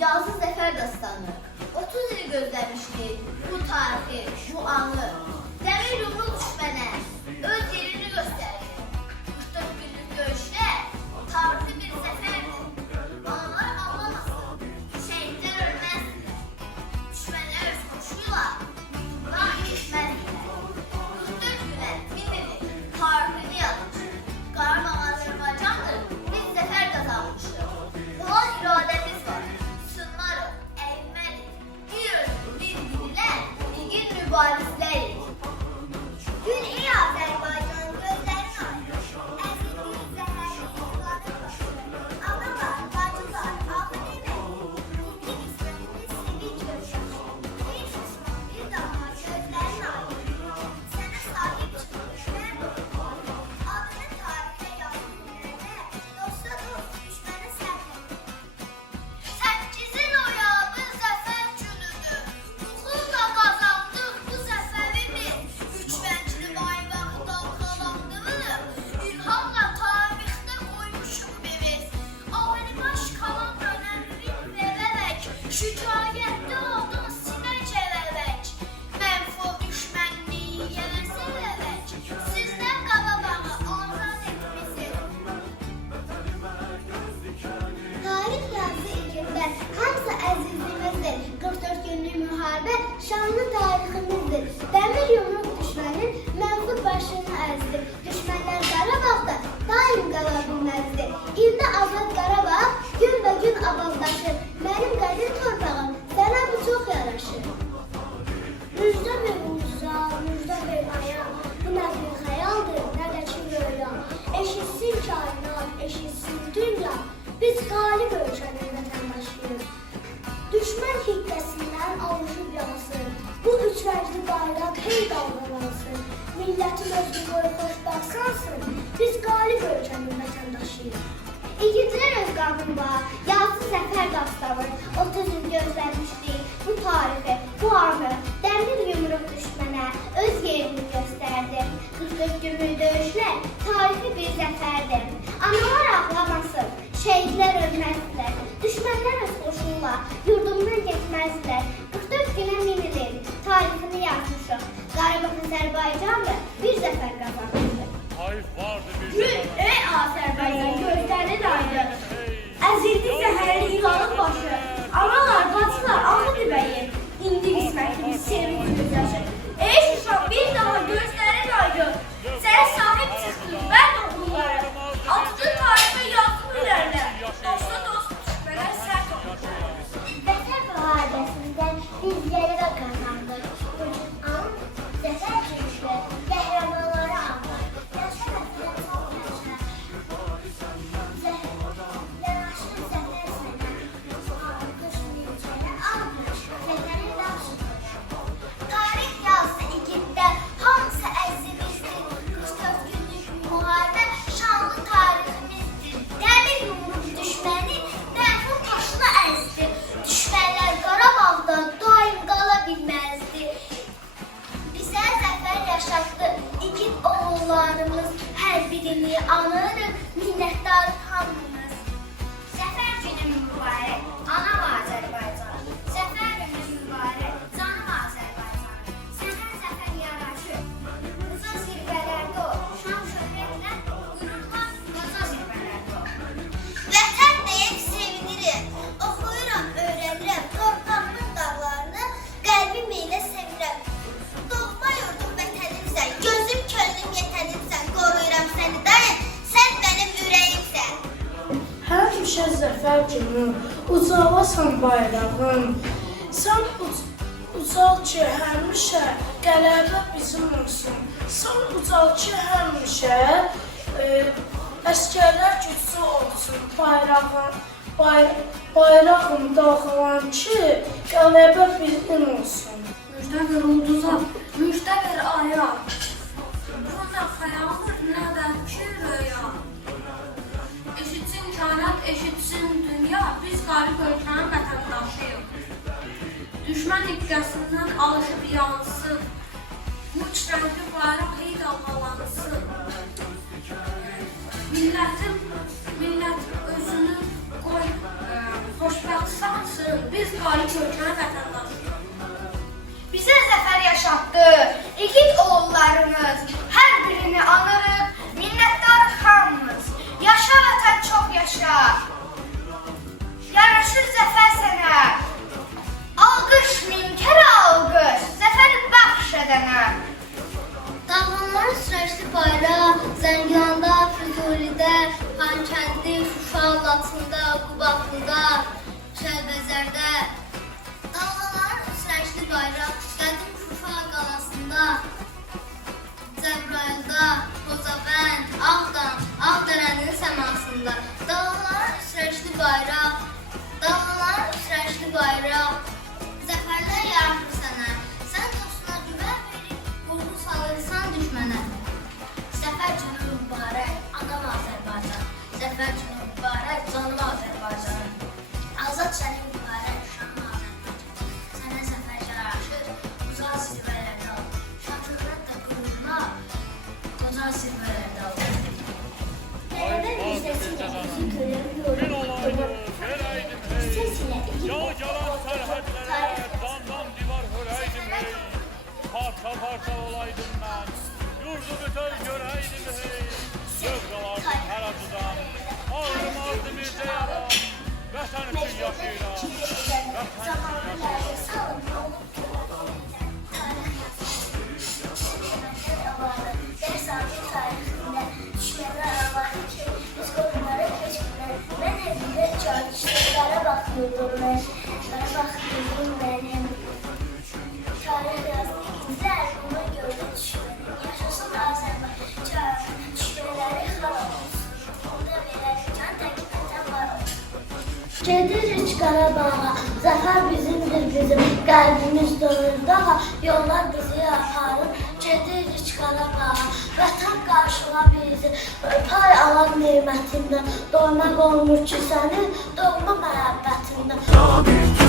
Yazı Zəfər dastanı. 30 il gözləmişdik bu tarihi, bu anı. Dəmir yumruq düşmənə öz yerini göstərdi. 44 günlük döyüşlər tarihi bir zəfərdir. Analar ağlamasın, şəhidlər ölməzdir. Düşmənlər öz qoşuyla yurtdan getməzdir. 44 günə minini tarixini yazmış. Qarabağ Azərbaycandır, biz zəfər qazanmışıq. Olan iradəmiz var. Sınmarıq, əyilmərik. Bir özü, bir dililə, digin mübarizlərik. Gün ey Azərbaycan, gözlərin ayrı. Əzildiyin zəhərli yılların başı. Analar, bacılar, ağlı demək. Milli qismətimiz sevinç görüşür. Bir şişman, bir daha gözlərin ayrı. Sənə sahib çıxmış, mən olum. Adını tarixə yazdım yerine, dosta dost, düşmənə sərhəd. 8'in oyağı zəfər günüdür. Uğurla qazandıq bu zəfərimiz. Üçbəncli bayrağı dalğalandırır. İlhamla tarixdə qoymuşuq biz. Ağrıbaş kalan önəmini verərək, şücaətli oldun sinə çevirərək. Mənfur düşmənliyi yerə serərək, sizdən Qarabağı azad etmişsiniz. Tarix yazı ilkində hamısı əzizimizdir. 44 günlük müharibə şanlı tariximizdir. Dəmir yumruq düşmənin mənfur başını əzdi. Düşmənlər Qarabağda daim qala bilməzdi. İndi azad Qarabağ gün abadlaşır. Mənim qədim torpağım sənə bu çox yaraşır. Müjdə bir ulduza, müjdə bir aya, bu nə bir xəyaldır, nə də ki röya. Eşitsin kainat, eşitsin dünya, biz qalib ölkənin vətəndaşıyıq. Düşmən hiddəsindən alışıb yansın, bu üçvəcli bayraq hey dalğalansın. Millətin özlüyü xoşbaxtsansın, biz qalib ölkənin vətəndaşıyıq. İgidlər öz qanında, yazı zəfər dastanı, 30 il gözləmişdik bu tarihi, bu anı. Dəmir yumruq düşmənə öz yerini göstərdi. 44 günlük döyüşlər tarihi bir zəfərdir. Analar ağlamasın, şəhidlər ölməzlər. Düşmənlər öz qoşunla yurdumdan getməzlər. 44 günə minilin tarixini yazmışıq. Qarabağ Azərbaycandır, bir zəfər qazanmışıq. Gün ey Azərbaycan, gözlərin ayrı. Əzildi zəhərli yılanın başı. Analar, bacılar, ağlı dibəyi. İndi qismətimiz sevinç gözyaşı. Ey şişman, bir daha gözlərin ayrı. Sənə sahib çıxdın, mən oğulları. Atdın tarixə yazdım üzərinə. Dosta dost düşmənə sərt olacaq. Zəfər müharibəsindən biz yerə qazandık. Bugün an, zəfər düşmə, qəhrəmanları anlar. Yaşa vətən çox yaşa. Yanaşır zəfər sənə. Alqış milçəyə alqış, vətənin daşı. Tarix yazdı igiddə, hamısı əzimizdir. 44 günlük müharibə şanlı tariximizdir. Dəmir yumruq düşməni mənfur başına əzdi. Düşmənlər Qarabağda daim qala bilməzdi. Bizə zəfər yaşatdı igid oğullarımız. Hər birini anırıq, minnətdarıq hamımız. Zəfər günü mübarək, anam Azərbaycan. Zəfər günü mübarək, canım Azərbaycan. Sənə zəfər yaraşır. Qıza zirvələrdə ol, şan şöhrətlə, qürurla qaza zirvələrdə ol. Vətən deyək sevinirim, oxuyuram, öyrənirəm, torpağımın dağlarını qəlbim ilə sevirəm. Doğma yurdum vətənimsən, gözüm könlüm yetənimsən, qoruyuram səni daim, sən mənim ürəyimsən. Həmişə zəfər günü ucalasan bayrağın. Sən ucal ki həmişə qələbə bizim olsun. Sən ucal ki həmişə əskərlər güclü olsun. Bayrağın dalğalan ki qələbə bizim olsun. Müjdə bir ulduza, müjdə bir aya. Bu nə xəyaldır, nə də ki röya. Eşitsin kainat, eşitsin dünya, biz qalib ölkənin vətəndaşıyıq. Düşmən hiddəsindən alışıb yansın, bu üçrəngli bayraq hey dalğalansın. Millətin özünü qoy xoşbəxt sansın. Streçli bayraq Zəngilanda, Füzulidə, Xankəndi, Şuşa, Laçında, Qubadlıda, Kəlbəzərdə. Dalğaların streçli bayraq qədim Şuşa qalasında, Cəbrayılda, Xocavənd, Ağdam, Ağdərənin səmasında. Dalğaların streçli bayraq, dalğaların streçli bayraq, zəfərlər yaratır sənə. Sən dostuna güvən verib, vurğu salırsan düşmənə. Zəfər günü mübarək, anam Azərbaycan. Zəfər günü mübarək, canım Azərbaycan. Azad sənin mübarək, şanlı Azərbaycan. Sənə zəfər yaraşır, uzaq zirvələrdə ol. Şakirlər də qüruruna, qoca zirvələrdə ol. Beraber müjdesiyle bizi görüyor. Sesiyle iki damdam divar höreydim hey. Parça parça olaydım ben. Yurdu bütöv göreydim hey. Sövdalardım her acıdan. Ağrımazdı bir de yalan. Vətən üçün yaşayıram. benim. Tarih yazdı izler, bunu gördü düşmedi. Yaşasın Azerbaycan, düşmeleri xal olsun. Onda belə can təqibətən var olsun. Gedirik Qarabağa, zəfər bizimdir bizim, qəlbimiz dönür daha, yollar bizi aparır. Gedirik Qarabağa, vətən qarşıla bizi, pay alan nimətindən, doymaq olmur ki sənin doğma məhəbbətindən.